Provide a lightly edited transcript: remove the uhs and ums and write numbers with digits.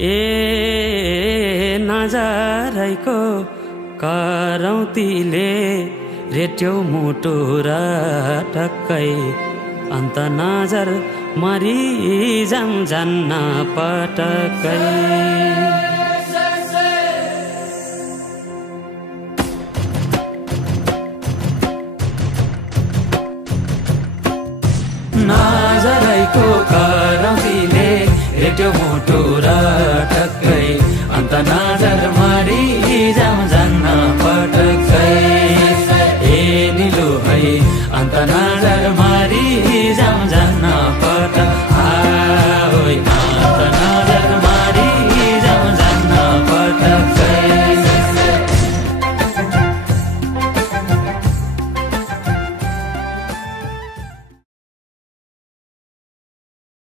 ए नजरैको करौतीले रेट्यो मुटु र टक्कै अन्त नजर मरि जान्न पटक्कै नजरैको करौतीले रेट्यो मुटु र टक्कै अन्त नजर मरि जान्न पटक्कै ए निलो है अन्त नजर मरि